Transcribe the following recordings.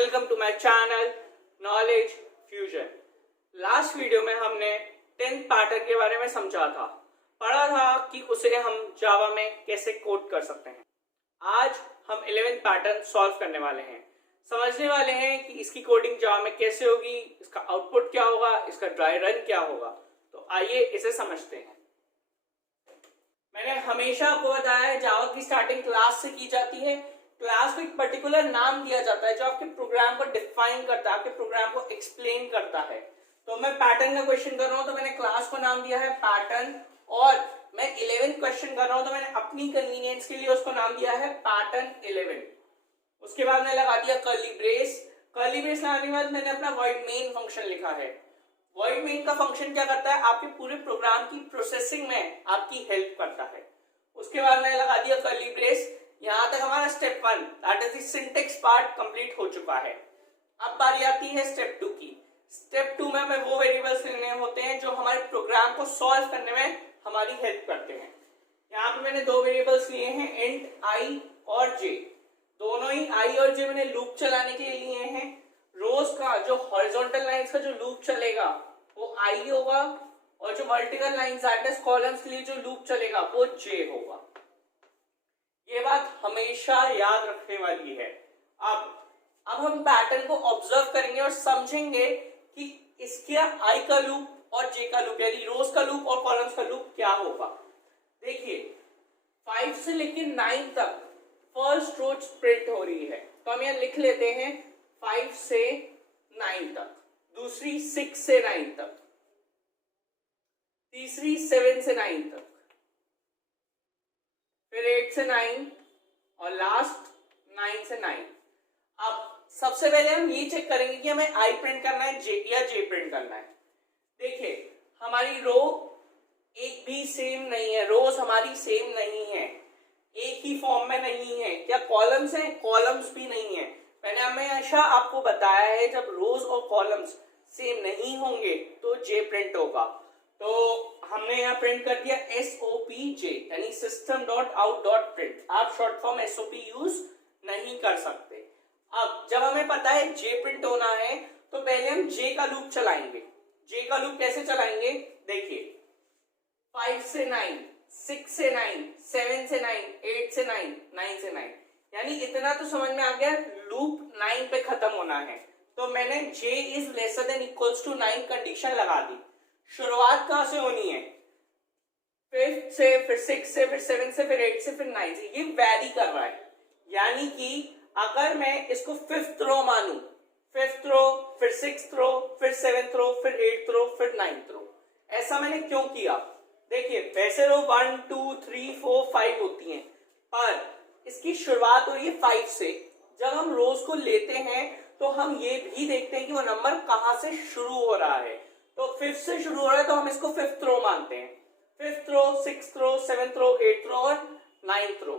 Welcome to my channel knowledge fusion. Last video में हमने 10th pattern के बारे में समझा था, पढ़ा था कि उसे हम जावा में कैसे कोड कर सकते हैं। आज हम 11th पैटर्न सॉल्व करने वाले हैं, समझने वाले हैं कि इसकी कोडिंग जावा में कैसे होगी, इसका आउटपुट क्या होगा, इसका ड्राई रन क्या होगा। तो आइए इसे समझते हैं। मैंने हमेशा आपको बताया है जावा की स्टार्टिंग क्लास से की जाती है। क्लास को एक पर्टिकुलर नाम दिया जाता है जो आपके प्रोग्राम को डिफाइन करता है, आपके प्रोग्राम को एक्सप्लेन करता है। तो मैं पैटर्न का क्वेश्चन कर रहा हूं तो मैंने क्लास को नाम दिया है पैटर्न, और मैं 11th क्वेश्चन कर रहा हूं तो मैंने अपनी कन्वीनियंस के लिए उसको नाम दिया है पैटर्न 11। उसके बाद मैंने लगा दिया कर्ली ब्रेस। कर्ली ब्रेस लगाने के बाद मैंने अपना वॉइड मेन फंक्शन लिखा है। वॉइड मेन का फंक्शन क्या करता है, आपके पूरे प्रोग्राम की प्रोसेसिंग में आपकी हेल्प करता है। उसके बाद मैंने लगा दिया कर्ली ब्रेस। यहां तक हमारा step 1 that is the syntax part complete हो चुका है। अब बारी आती है स्टेप 2 की। स्टेप 2 में हमें वो वेरिएबल्स लेने होते हैं जो हमारे प्रोग्राम को सॉल्व करने में हमारी हेल्प करते हैं। यहाँ पे मैंने दो वेरिएबल्स लिए हैं, इंट आई और जे। दोनों ही आई और जे मैंने लूप चलाने के लिए लिए हैं। रोज का जो हॉरिजॉन्टल लाइंस का जो लूप चलेगा वो आई होगा, और जो vertical lines that is columns के लिए जो लूप चलेगा वो जे होगा। ये बात हमेशा याद रखने वाली है। अब हम पैटर्न को ऑब्जर्व करेंगे और समझेंगे कि इसके आई का लूप और जे का लूप, यानी रोज का लूप और कॉलम्स का लूप क्या होगा। देखिए 5 से लेकर 9 तक फर्स्ट रो प्रिंट हो रही है, तो हम यहां लिख लेते हैं 5 से 9 तक, दूसरी 6 से 9 तक, तीसरी 7 से 9 तक, फिर 8 से 9 और लास्ट 9 से 9। अब सबसे पहले हम ये चेक करेंगे कि हमें आई प्रिंट करना है जे या जे प्रिंट करना है। देखिए हमारी रो एक भी सेम नहीं है, रोज हमारी सेम नहीं है, एक ही फॉर्म में नहीं है। क्या कॉलम्स हैं? कॉलम्स भी नहीं है। मैंने हमेशा आपको बताया है जब रोज और कॉलम्स सेम नहीं होंगे तो जे प्रिंट होगा। तो हमने यहाँ प्रिंट कर दिया SOPJ यानी system dot out dot print. आप शॉर्ट फॉर्म SOP यूज नहीं कर सकते। अब जब हमें पता है जे प्रिंट होना है तो पहले हम जे का लूप चलाएंगे। जे का लूप कैसे चलाएंगे, देखिए 5 से 9, 6 से 9, 7 से 9, 8 से 9, 9 से 9, यानी इतना तो समझ में आ गया लूप 9 पे खत्म होना है। तो मैंने j is lesser than equals to 9 condition लगा दी। शुरुआत कहां से होनी है, 5 से, फिर 6 से, फिर 7 से, फिर 8 से, फिर 9 से। ये वैरी कर रहा है, यानी कि अगर मैं इसको 5th रो मानूं, 5th रो, फिर 6th रो, फिर 7th रो, फिर 8th रो, फिर 9th रो, ऐसा मैंने क्यों किया। देखिए वैसे रो 1 2 3 4 5 होती हैं, पर इसकी शुरुआत हो रही है 5 से। जब हम रोज को लेते हैं तो हम ये भी देखते हैं कि वो नंबर कहां से शुरू हो रहा है। तो 5th से शुरू हो रहा है तो हम इसको 5th रो मानते हैं। 5th रो, 6th रो, 7th रो, 8th रो और 9th रो।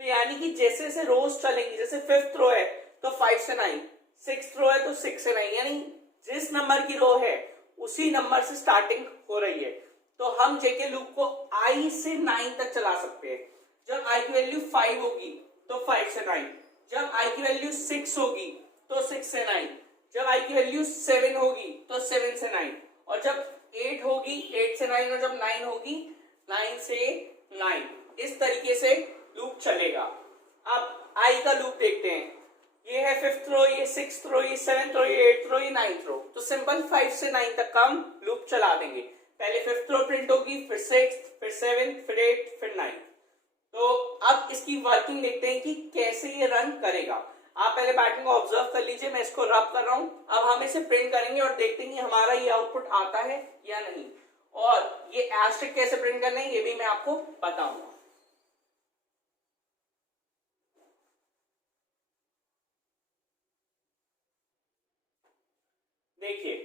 तो यानी कि जैसे जैसे रोज चलेंगी, जैसे 5th रो है तो 5 से 9, 6th रो है तो 6 से 9, यानी जिस नंबर की रो है उसी नंबर से स्टार्टिंग हो रही है। तो हम जे के लूप को i से 9 तक चला सकते हैं। जब i की वैल्यू 5 होगी तो 5 से 9, जब i की वैल्यू 6 होगी तो 6 से 9, जब i की वैल्यू 7 होगी तो 7 से 9, और जब 8 होगी 8 से 9, और जब 9 होगी 9 से 9। इस तरीके से लूप चलेगा। अब i का लूप देखते हैं, ये है 5th रो, ये 6th रो, ये 7th रो, ये 8th रो, ये 9th रो। तो सिंपल 5 से 9 तक का हम लूप चला देंगे। पहले 5th रो प्रिंट होगी, फिर 6th, फिर 7th, फिर 8th, फिर 9th। तो अब इसकी वर्किंग देखते हैं कि कैसे ये रन करेगा। आप पहले पैटर्न को ऑब्जर्व कर लीजिए, मैं इसको रब कर रहा हूं। अब हम इसे प्रिंट करेंगे और देखते हैं कि हमारा ये आउटपुट आता है या नहीं, और ये एस्टेरिस्क कैसे प्रिंट करना है ये भी मैं आपको बताऊंगा। देखिए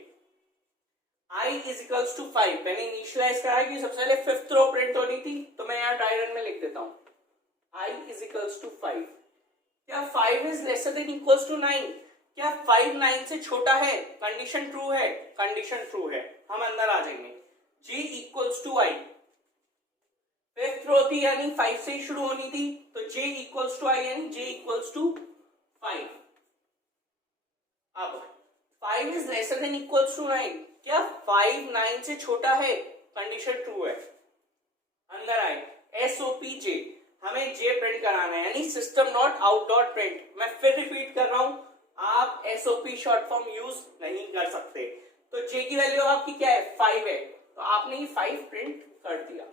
i इज इक्वल्स टू 5, मैंने इनिशियलाइज करा कि सबसे पहले 5th रो प्रिंट होनी थी, तो मैं यहाँ ड्राई रन में लिख देता हूं i इज इक्वल्स टू 5। क्या 5 is lesser than equals to 9? क्या 5 9 से छोटा है? कंडीशन ट्रू है, कंडीशन ट्रू है, हम अंदर आ जाएंगे। j equals to i, 5th row थी यानी 5 से ही शुरू होनी थी, तो j इक्वल्स टू i यानी j इक्वल्स टू 5। अब 5 is lesser than equals to 9, क्या 5 9 से छोटा है, कंडीशन ट्रू है। अंदर आए SOPJ, हमें J प्रिंट कराना है, यानी system not out dot print. मैं फिर रिपीट कर रहा हूं, आप SOP शॉर्ट फॉर्म यूज नहीं कर सकते। तो J की वैल्यू आपकी क्या है, 5 है, तो आपने ये 5 प्रिंट कर दिया।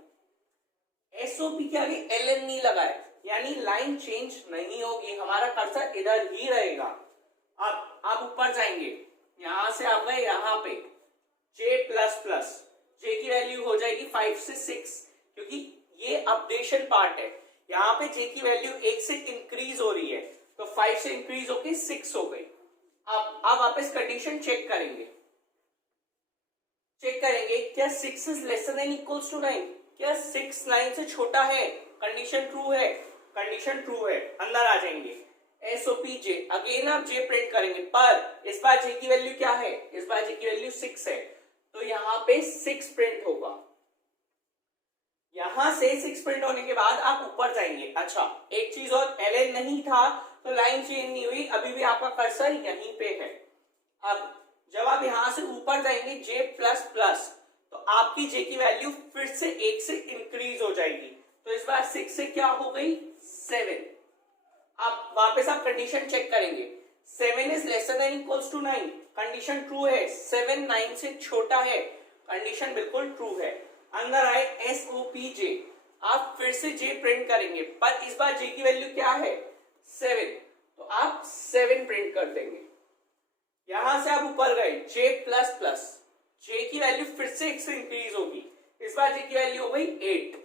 SOP के आगे LN नहीं लगाए, यानी लाइन चेंज नहीं होगी, हमारा कर्सर इधर ही रहेगा। अब आप ऊपर जाएंगे, यहां से आप गए यहां पे J प्लस प्लस, J की वैल्यू हो जाएगी 5 से 6, क्योंकि ये अपडेशन पार्ट है। यहाँ पे J की वैल्यू 1 से इंक्रीज हो रही है, तो 5 से इंक्रीज होके 6 हो गई। अब वापस कंडीशन चेक करेंगे, क्या 6 is lesser than equals to 9, क्या 6 9 से छोटा है, कंडीशन ट्रू है, कंडीशन ट्रू है। अंदर आ जाएंगे SOPJ, अगेन आप J प्रिंट करेंगे, पर इस बार J की वैल्यू क्या है, इस बार J की वैल्यू 6 है, तो यहाँ पे 6 प्रिंट होगा। यहां से 6 प्रिंट होने के बाद आप ऊपर जाएंगे। अच्छा, एक चीज और, LN नहीं था तो लाइन चेंज नहीं हुई, अभी भी आपका कर्सर यहीं पे है। अब जब आप यहां से ऊपर जाएंगे J प्लस प्लस, तो आपकी J की वैल्यू फिर से 1 से इंक्रीज हो जाएगी, तो इस बार 6 से क्या हो गई, 7। अब वापस आप कंडीशन चेक करेंगे, 7 is lesser than equals to 9, condition true है। 7 9 से छोटा है, कंडीशन बिल्कुल ट्रू है। अंदर आए SOPJ, आप फिर से J प्रिंट करेंगे, पर इस बार J की वैल्यू क्या है, 7, तो आप 7 प्रिंट कर देंगे। यहां से आप ऊपर गए J प्लस प्लस, J की वैल्यू फिर से 1 से इंक्रीज होगी, इस बार J की वैल्यू हो गई 8।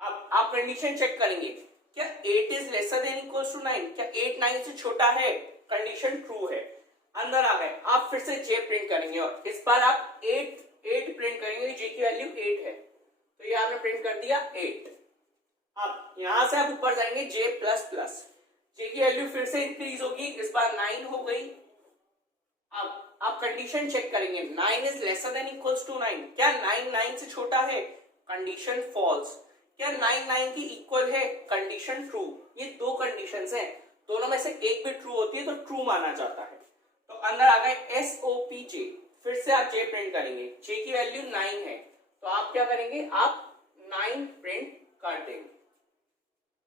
अब आप कंडीशन चेक करेंगे, क्या 8 is lesser than equals to 9, क्या 8 9 से छोटा है, कंडीशन ट्रू है। अंदर आ गए, आप फिर से J प्रिंट करेंगे और इस बार आप 8 प्रिंट करेंगे, J की वैल्यू 8 है, तो ये आपने प्रिंट कर दिया 8। अब यहां से आप ऊपर जाएंगे J प्लस प्लस, J की वैल्यू फिर से इंक्रीज होगी, इस बार 9 हो गई। अब आप कंडीशन चेक करेंगे, 9 is lesser than equals to 9, क्या 9 9 से छोटा है, कंडीशन फॉल्स। क्या 9 9 की इक्वल है, कंडीशन ट्रू। ये दो कंडीशंस हैं, दोनों में से एक भी ट्रू होती है तो ट्रू माना जाता है। तो अंदर आ गए SOPJ, फिर से आप J प्रिंट करेंगे, J की वैल्यू 9 है, तो आप क्या करेंगे, आप 9 प्रिंट कर देंगे।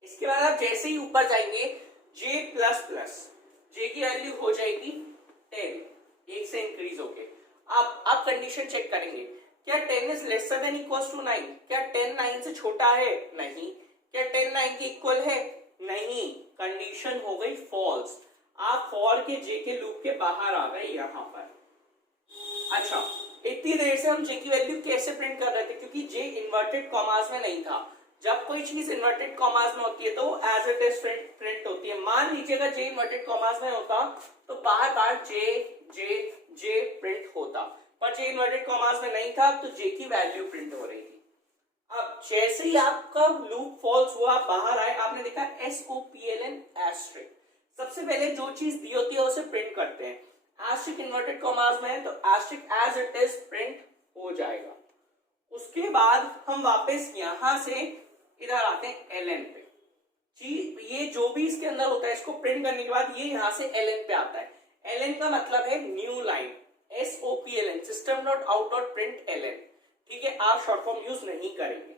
इसके बाद आप जैसे ही ऊपर जाएंगे J प्लस प्लस, J की वैल्यू हो जाएगी 10, 1 से इंक्रीज होके। आप कंडीशन चेक करेंगे, क्या 10 is lesser than equals to 9, क्या 10 9 से छोटा है, नहीं। क्या 10 9 की इक्वल है, नहीं, कंडीशन हो गई फॉल्स। आप फॉर के J के लूप के बाहर आ गए यहां पर। अच्छा, इतनी देर से हम J की वैल्यू कैसे प्रिंट कर रहे थे, क्योंकि J इन्वर्टेड कॉमास में नहीं था। जब कोई चीज इन्वर्टेड कॉमास में होती है तो वो एज इट इज प्रिंट होती है। मान लीजिएगा J इन्वर्टेड कॉमास में होता तो बार बार J प्रिंट होता, पर J इन्वर्टेड कॉमास में नहीं था तो J की वैल्यू प्रिंट हो रही थी। अब जैसे ही आपका लूप फॉल्स हुआ, बाहर आए, आपने देखा SOPLN एस्ट्रिक। सबसे पहले जो चीज दी होती है उसे प्रिंट करते हैं, एस्ट्रिक इन्वर्टेड कॉमास में है तो asterisk as it is print हो जाएगा। उसके बाद हम वापस यहां से इधर आते हैं LN पे। जी, ये जो भी इसके अंदर होता है इसको प्रिंट करने के बाद ये यहां से LN पे आता है। LN का मतलब है new line, SOPLN, system dot out dot print LN। ठीक है, आप शॉर्ट फॉर्म यूज नहीं करेंगे।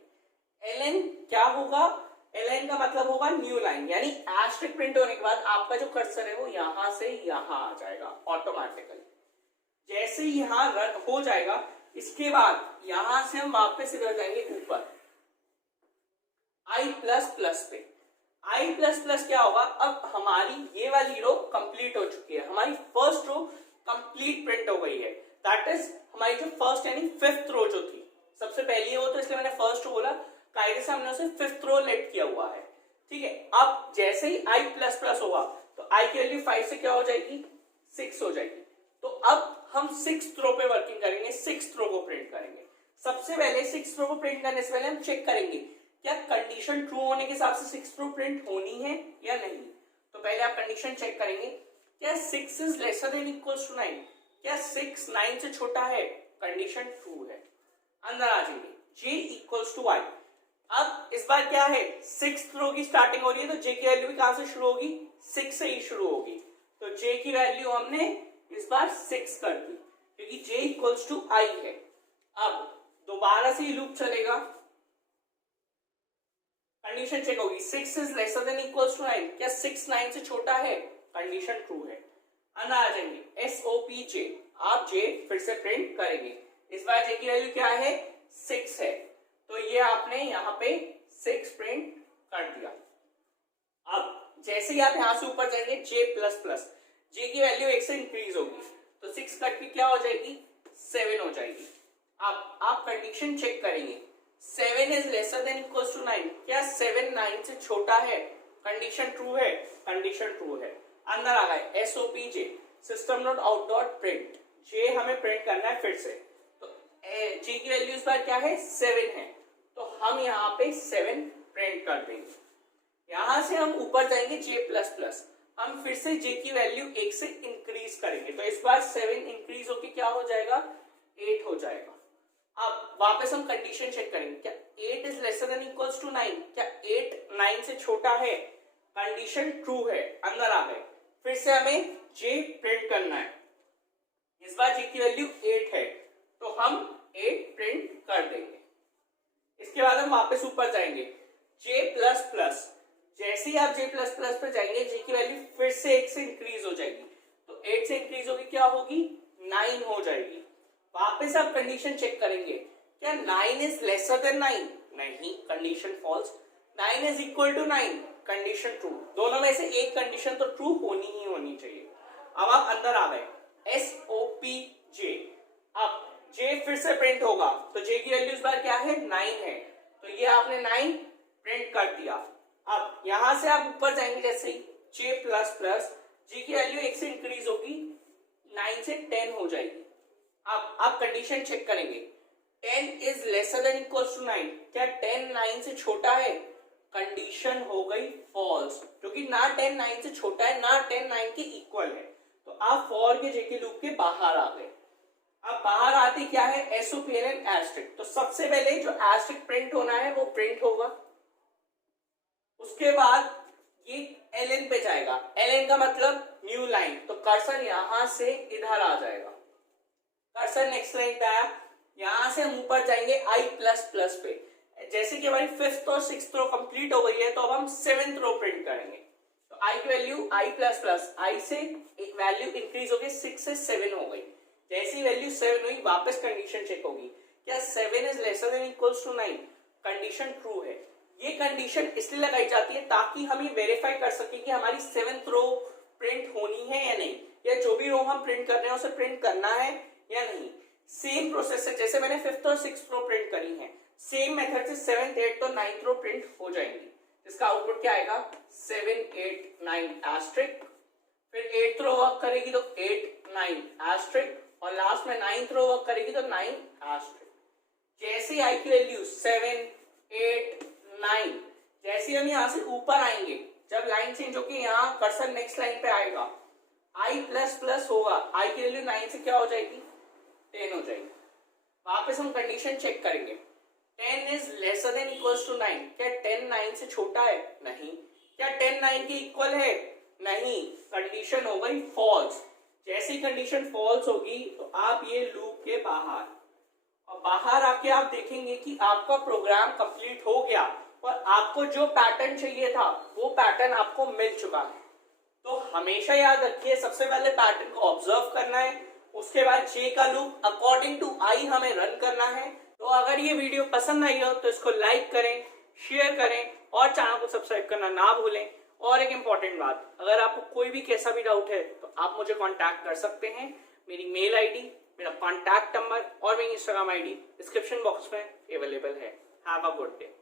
LN क्या होगा, LN का मतलब होगा न्यू लाइन, यानी एस्ट्रिक प्रिंट होने के बाद आपका जो कर्सर है वो यहां से यहां आ जाएगा ऑटोमेटिकली। जैसे ही यहां रन हो जाएगा, इसके बाद यहां से हम वापस इधर जाएंगे ऊपर I प्लस प्लस पे। I प्लस प्लस क्या होगा, अब हमारी ये वाली रो कंप्लीट हो चुकी है, हमारी फर्स्ट रो कंप्लीट प्रिंट हो गई है। दैट इज हमारी जो फर्स्ट यानी फिफ्थ रो जो थी, सबसे पहली वो, तो इसलिए मैंने फर्स्ट रो बोला, कायदे से हमने उसे फिफ्थ रो लेट किया हुआ है। ठीक है, अब जैसे ही I प्लस प्लस होगा तो I की वैल्यू 5 से क्या हो जाएगी, 6 हो जाएगी। तो अब हम 6th रो पे वर्किंग करेंगे, 6th रो को प्रिंट करेंगे। सबसे पहले 6th रो को प्रिंट करने से पहले हम चेक करेंगे क्या कंडीशन ट्रू होने के हिसाब से 6th रो प्रिंट होनी है या नहीं। तो पहले आप कंडीशन चेक करेंगे, क्या 6 is lesser than equals to 9, क्या 6 9 से छोटा है, कंडीशन ट्रू है। अंदर आ जाएंगे J इक्वल्स टू I। अब इस बार क्या है, 6th रो की स्टार्टिंग हो रही है तो J की वैल्यू भी कहां से शुरू होगी, 6 से ही शुरू होगी। तो j की वैल्यू हमने इस बार 6 कर दी क्योंकि j इक्वल्स टू i है। अब दोबारा से लूप चलेगा, कंडीशन चेक होगी 6 is lesser than equals to 9, क्या 6 9 से छोटा है, कंडीशन ट्रू है। अंदर आ जाएंगे SOPJ, आप j फिर से प्रिंट करेंगे, इस बार j की वैल्यू क्या है 6 है, तो ये आपने यहाँ पे 6 प्रिंट कर दिया। अब जैसे ही आप यहाँ से ऊपर जाएंगे j प्लस प्लस, j की वैल्यू 1 से इंक्रीज होगी तो 6 कट के क्या हो जाएगी 7 हो जाएगी। अब आप कंडीशन चेक करेंगे 7 is lesser than equals to 9, क्या 7 9 से छोटा है, कंडीशन ट्रू है, कंडीशन ट्रू है। अंदर आ गए SOPJ system dot out dot print, j हमें प्रिंट करना है फिर से, तो j की वैल्यू इस बार क्या है 7 है, तो हम यहाँ पे 7 प्रिंट कर देंगे। यहां से हम ऊपर जाएंगे j प्लस प्लस, हम फिर से j की वैल्यू 1 से इंक्रीज करेंगे, तो इस बार 7 इंक्रीज होके क्या हो जाएगा 8 हो जाएगा। अब वापस हम कंडीशन चेक करेंगे, क्या 8 is lesser than equals to 9, क्या 8 9 से छोटा है, कंडीशन ट्रू है। अंदर आ गए, फिर से हमें j प्रिंट करना है, इस बार j की वैल्यू 8 है, तो हम 8 प्रिंट कर देंगे। इसके बाद हम वापस ऊपर जाएंगे j प्लस प्लस, जैसे ही आप j प्लस प्लस पर जाएंगे j की वैल्यू फिर से 1 से इंक्रीज हो जाएगी, तो 8 से इंक्रीज होगी क्या होगी 9 हो जाएगी। वापस आप कंडीशन चेक करेंगे, क्या 9 इज लेसर देन 9, नहीं, condition false, 9 is equal to 9, condition true, दोनों में से एक कंडीशन तो ट्रू होनी ही होनी चाहिए। अब आप अंदर आ गए SOPJ, अब j फिर से प्रिंट होगा, तो j की वैल्यू इस बार क्या है 9 है, तो ये आपने 9 प्रिंट कर दिया। अब यहां से आप ऊपर जाएंगे जैसे ही j प्लस प्लस, j की वैल्यू 1 से इंक्रीज होगी 9 से 10 हो जाएगी। अब आप कंडीशन चेक करेंगे 10 is lesser than equals to 9, क्या 10 9 से छोटा है, कंडीशन हो गई फॉल्स, क्योंकि ना 10 9 से छोटा है ना 10 9 के इक्वल है, तो आप फॉर के j के लूप के बाहर आ गए। अब बाहर आते क्या है SOPLN एस्ट्रिक, तो सबसे पहले जो एस्ट्रिक प्रिंट होना है वो प्रिंट होगा, उसके बाद ये ln पे जाएगा, ln का मतलब न्यू लाइन, तो कर्सर यहां से इधर आ जाएगा, कर्सर नेक्स्ट लाइन पे आया, यहां से हम ऊपर जाएंगे i प्लस प्लस पे, जैसे कि हमारी 5th और 6th रो कंप्लीट हो गई है तो अब हम 7th रो प्रिंट करेंगे, तो i की value i plus plus, i से एक वैल्यू इंक्रीज हो गई 6 से 7 हो गई, जैसी वैल्यू 7 हुई वापस कंडीशन चेक होगी, क्या 7 is lesser than equals to 9, condition true है। ये कंडीशन इसलिए लगाई जाती है ताकि हम ये वेरीफाई कर सके कि हमारी 7th रो प्रिंट होनी है या नहीं, या जो भी रो हम प्रिंट कर रहे हैं उसे प्रिंट करना है या नहीं। सेम प्रोसेस है, जैसे मैंने 5th और 6th रो प्रिंट करी है, सेम मेथड से 7th 8th और 9th रो प्रिंट हो जाएंगी, जिसका आउटपुट क्या आएगा 7 8 9 एस्ट्रिक, फिर 8th रो वर्क करेगी तो 8 9 एस्ट्रिक, और लास्ट में 9th रो वर्क करेगी तो 9 एस्ट्रिक। जैसे i की वैल्यू 7 8 9, जैसे हम यहाँ से ऊपर आएंगे, जब लाइन चेंज होके यहाँ कर्सर नेक्स्ट लाइन पे आएगा i प्लस प्लस होगा, i की वैल्यू 9 से क्या हो जाएगी 10 हो जाएगी। वापस हम कंडीशन चेक करेंगे 10 is lesser than equals to 9, क्या 10 9 से छोटा है, नहीं, क्या 10 9 के इक्वल है, नहीं, कंडीशन हो गई फॉल्स। जैसी कंडीशन फॉल्स होगी तो आप ये लूप के बाहर, और बाहर आके आप देखेंगे कि आपका प्रोग्राम कंप्लीट हो गया और आपको जो पैटर्न चाहिए था वो पैटर्न आपको मिल चुका है। तो हमेशा याद रखिए सबसे पहले पैटर्न को ऑब्जर्व करना है, उसके बाद j का लूप अकॉर्डिंग टू i हमें रन करना है। तो अगर ये वीडियो पसंद आई हो तो इसको लाइक करें, शेयर करें और चैनल को सब्सक्राइब करना ना भूलें। और एक इम्पॉर्टेंट बात, अगर आपको कोई भी कैसा भी डाउट है तो आप मुझे कांटेक्ट कर सकते हैं। मेरी मेल आईडी, मेरा कॉन्टैक्ट नंबर और मेरी इंस्टाग्राम आईडी डिस्क्रिप्शन बॉक्स में अवेलेबल है। Have a good day.